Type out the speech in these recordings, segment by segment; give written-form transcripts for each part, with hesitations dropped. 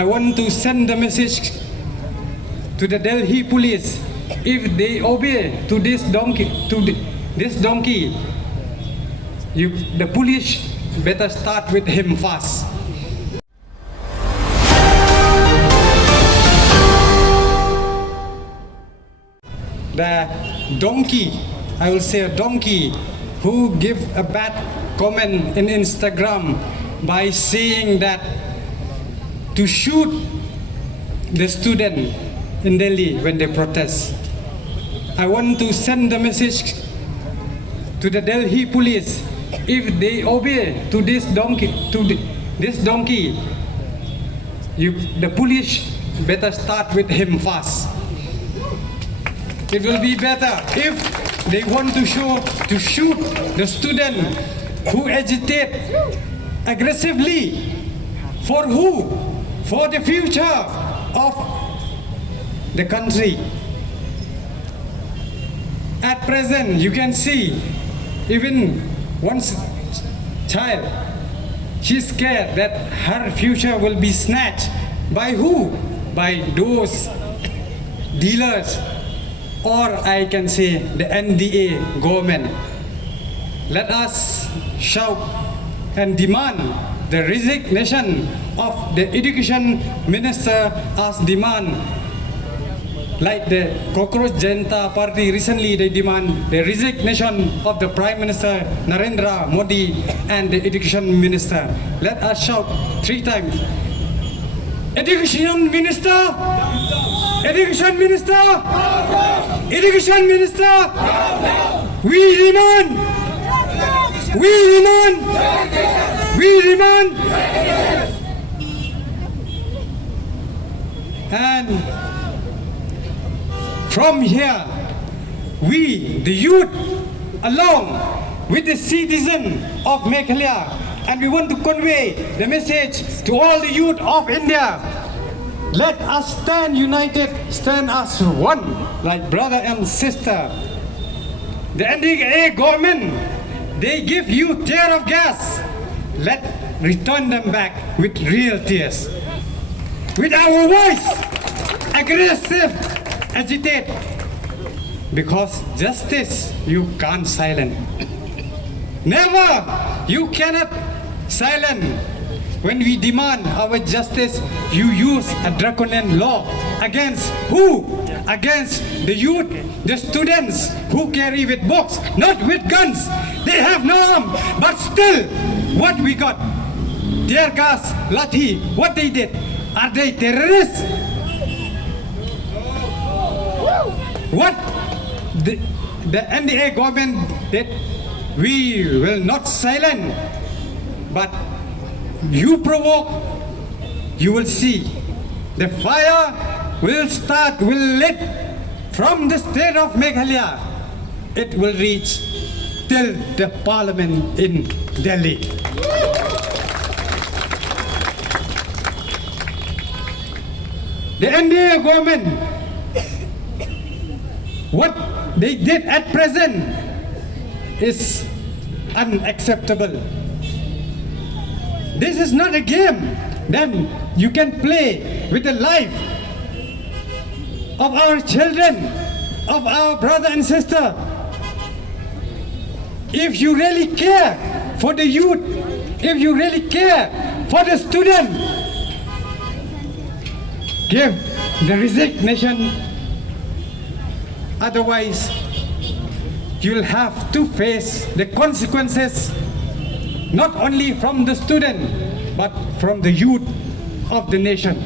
I want to send the message to the Delhi police. If they obey to this donkey, the police better start with him fast. The donkey, I will say a donkey, who give a bad comment in Instagram by saying that to shoot the student in Delhi when they protest. I want to send the message to the Delhi police. If they obey to this donkey, the police better start with him fast. It will be better if they want to shoot the student who agitate aggressively. For who? For the future of the country. At present, you can see even one child, she's scared that her future will be snatched. By who? By those dealers, or I can say the NDA government. Let us shout and demand the resignation of the education minister as demand. Like the Cockroach Janata Party, recently they demand the resignation of the Prime Minister Narendra Modi and the Education Minister. Let us shout 3 times. Education Minister! Education Minister! Education Minister! We demand! We demand! We demand! And from here, we, the youth, along with the citizen of Meghalaya, and we want to convey the message to all the youth of India. Let us stand united, stand as one, like brother and sister. The NDA government, they give you tear of gas. Let return them back with real tears. With our voice, aggressive, agitate, because justice you can't silence. Never, you cannot silence. When we demand our justice, you use a draconian law against who? Against the youth, the students who carry with books, not with guns. They have no arm, but still, what we got? Tear gas, lathi, what they did? Are they terrorists? What the NDA government did, we will not silence, but you provoke, you will see. The fire will lit from the state of Meghalaya. It will reach till the parliament in Delhi. The NDA government, what they did at present is unacceptable. This is not a game. Then you can play with the life of our children, of our brother and sister. If you really care for the youth, if you really care for the student, give the resignation. Otherwise, you'll have to face the consequences, not only from the student, but from the youth of the nation.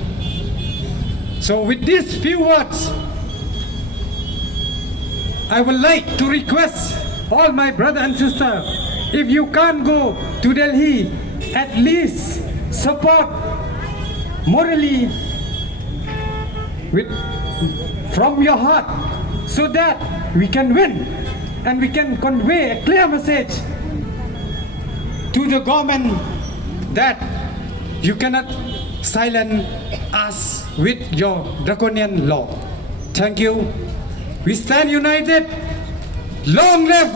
So with these few words, I would like to request all my brother and sister, if you can't go to Delhi, at least support morally from your heart, so that we can win and we can convey a clear message to the government that you cannot silence us with your draconian law. Thank you. We stand united. Long live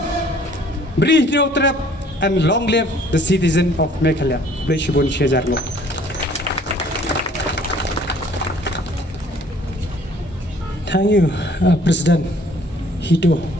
British Neutrap and long live the citizen of Meghalaya. Thank you, President Hito.